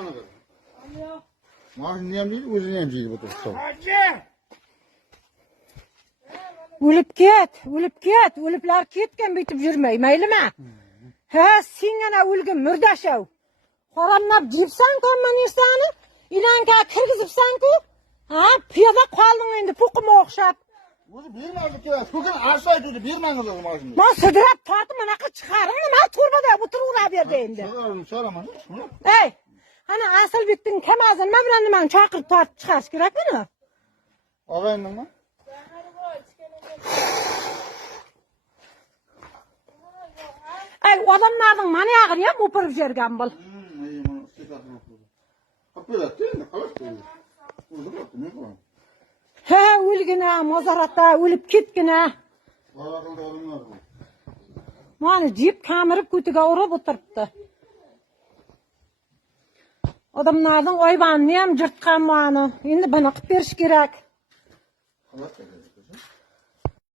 Anladım. Maaşını yem değil, özünü yem değil bu tuttu. Ölüp ket. Ölüpler ketken bitip yürmey, meyli mi? He, sen yana ölgün mürdaşav. Koramlap jipsan konman insanı, inanka kirgizipsan ku, ha, piyada kaldın endi pukuma okşap. Özü bir mazlık ya, bugün arsaydı öyle bir manız o maaşını. Ma sıdırap tartım anaka çıkarın, ma turbada bu turura berdi endi. Soramam. Hey, hani asıl bittin kemazın ma bilen men çakır tart çıkarış gerek mi? Ağayın mı? Ay, adamlardan mani ağır ya, mupırıp jergen bul. He, ölgüne, mozaratta, ölüp ketgine. Mani jip kamirip kütüge urup oturuptu. Adamlardan oybanını hem jırtkan mani. Endi bana qıp beriş gerek.